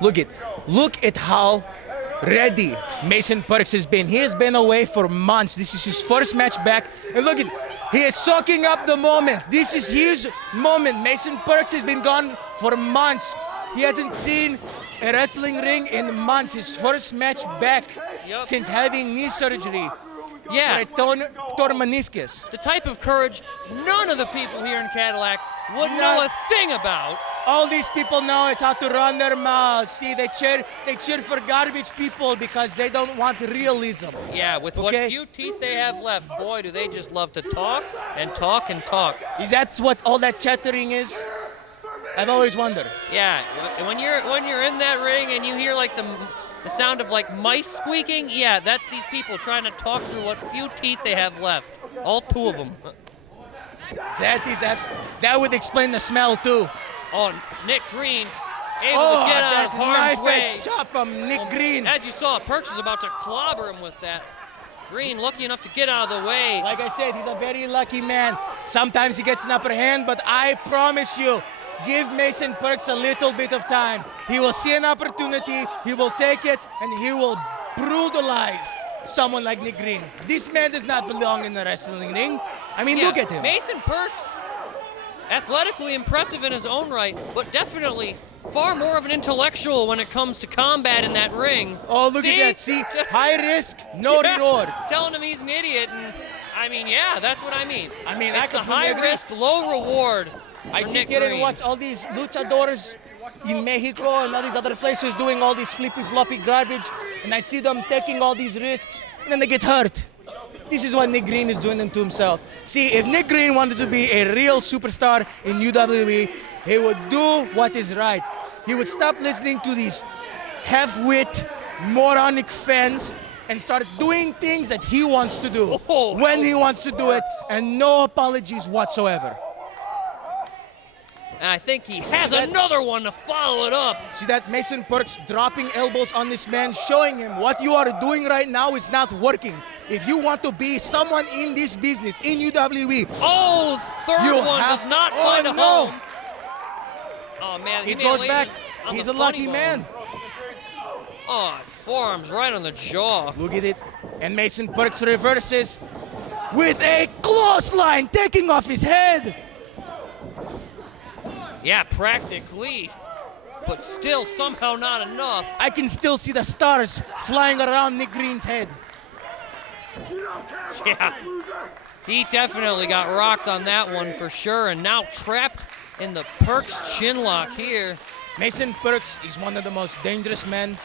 Look at how ready Mason Percs has been. He has been away for months. This is his first match back. And look at, he is soaking up the moment. This is his moment. Mason Percs has been gone for months. He hasn't seen a wrestling ring in months. His first match back since having knee surgery. Yeah. For a torn meniscus. The type of courage none of the people here in Cadillac would know a thing about. All these people know is how to run their mouths. See, they cheer for garbage people because they don't want realism. Yeah, with what few teeth they have left, boy, do they just love to talk and talk and talk. Is that what all that chattering is? I've always wondered. Yeah, when you're in that ring and you hear like the sound of like mice squeaking, yeah, that's these people trying to talk through what few teeth they have left. All two of them. That would explain the smell too. Oh, Nick Green able to get out of harm's way. Knife-edge chop from Nick Green. As you saw, Percs was about to clobber him with that. Green lucky enough to get out of the way. Like I said, he's a very lucky man. Sometimes he gets an upper hand, but I promise you, give Mason Percs a little bit of time. He will see an opportunity, he will take it, and he will brutalize someone like Nick Green. This man does not belong in the wrestling ring. I mean, look at him. Mason Percs, athletically impressive in his own right, but definitely far more of an intellectual when it comes to combat in that ring. Oh, look at that. See, high risk, no reward. Telling him he's an idiot, and I mean, yeah, that's what I mean. I mean, it's a high risk, low reward. I sit here and watch all these luchadores in Mexico and all these other places doing all this flippy floppy garbage, and I see them taking all these risks, and then they get hurt. This is what Nick Green is doing to himself. See, if Nick Green wanted to be a real superstar in UWE, he would do what is right. He would stop listening to these half-wit, moronic fans and start doing things that he wants to do when he wants to do it, and no apologies whatsoever. And I think he has another one to follow it up. See that Mason Percs dropping elbows on this man, showing him what you are doing right now is not working. If you want to be someone in this business, in UWE. Oh, third one does not find a home. Oh, man. It goes back. He's a lucky man. Oh, forearms right on the jaw. Look at it. And Mason Percs reverses with a clothesline taking off his head. Yeah, practically, but still somehow not enough. I can still see the stars flying around Nick Green's head. Yeah, he definitely got rocked on that one for sure, and now trapped in the Percs chin lock here. Mason Percs is one of the most dangerous men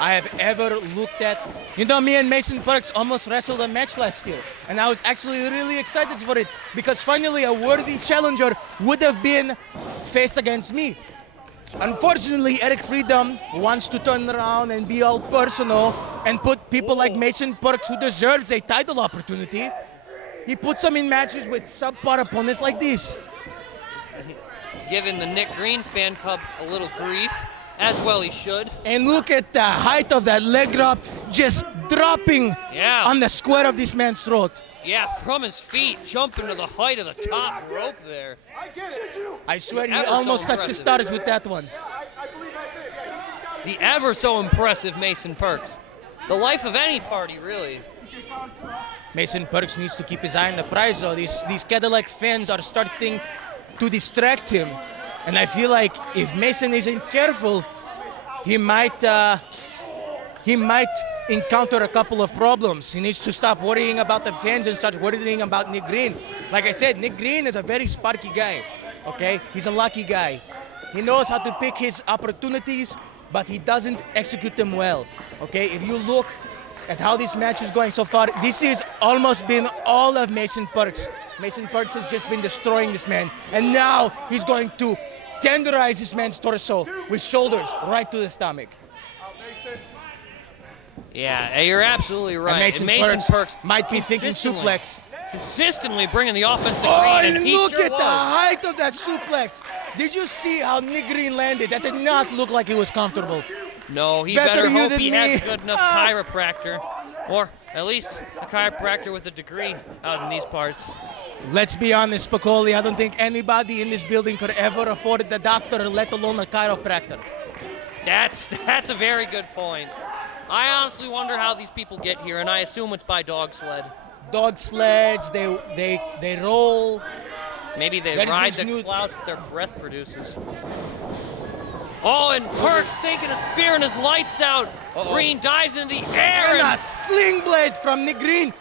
I have ever looked at. You know, me and Mason Percs almost wrestled a match last year, and I was actually really excited for it because finally a worthy challenger would have been faced against me. Unfortunately, Eric Freedom wants to turn around and be all personal and put people like Mason Percs, who deserves a title opportunity, he puts them in matches with subpar opponents like this. Giving the Nick Green fan club a little grief. As well he should. And look at the height of that leg drop, just dropping on the square of this man's throat. Yeah, from his feet, jumping to the height of the top rope there. I swear he almost touched the stars with that one. The ever so impressive Mason Percs. The life of any party, really. Mason Percs needs to keep his eye on the prize, though. These Cadillac fans are starting to distract him. And I feel like if Mason isn't careful, he might encounter a couple of problems. He needs to stop worrying about the fans and start worrying about Nick Green. Like I said, Nick Green is a very sparky guy, okay? He's a lucky guy. He knows how to pick his opportunities, but he doesn't execute them well, okay? If you look at how this match is going so far, this has almost been all of Mason Percs. Mason Percs has just been destroying this man, and now he's going to tenderize this man's torso with shoulders right to the stomach. Yeah, you're absolutely right. And Mason Percs might be thinking suplex. Consistently bringing the offense to Green. And look at the height of that suplex. Did you see how Nick Green landed? That did not look like he was comfortable. No, he better hope he has a good enough chiropractor. Or at least a chiropractor with a degree out in these parts. Let's be honest, Spicoli, I don't think anybody in this building could ever afford the doctor, let alone a chiropractor. That's a very good point. I honestly wonder how these people get here, and I assume it's by dog sled. Dog sledge, they roll. Maybe they That is ride his the new- clouds that their breath produces. Oh, and Percs thinking of spearing his lights out. Green dives into the air. And a sling blade from Nick Green.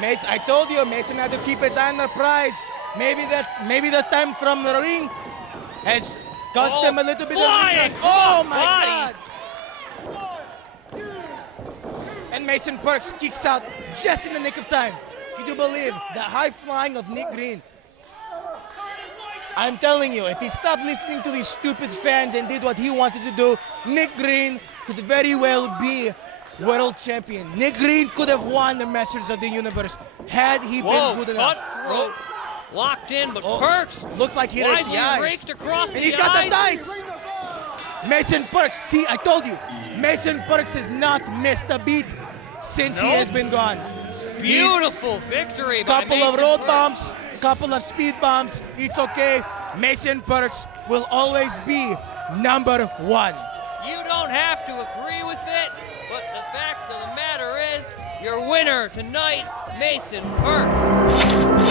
Mason, I told you, Mason had to keep his eye on the prize. Maybe the time from the ring has cost him a little bit of flying interest. Oh my body. God! And Mason Percs kicks out just in the nick of time. If you do believe the high flying of Nick Green. I'm telling you, if he stopped listening to these stupid fans and did what he wanted to do, Nick Green could very well be world champion. Nick Green could have won the Masters of the Universe had he been good enough. Cutthroat. Locked in, but Percs looks like he raked the wisely eyes. raked across And the he's got the eyes. tights. Mason Percs, see, I told you, Mason Percs has not missed a beat since he has been gone. Beautiful victory by Couple of Mason road Percs. bumps, couple of speed bumps. It's okay. Mason Percs will always be number one. You don't have to agree with it, but the fact of the matter is, your winner tonight, Mason Percs.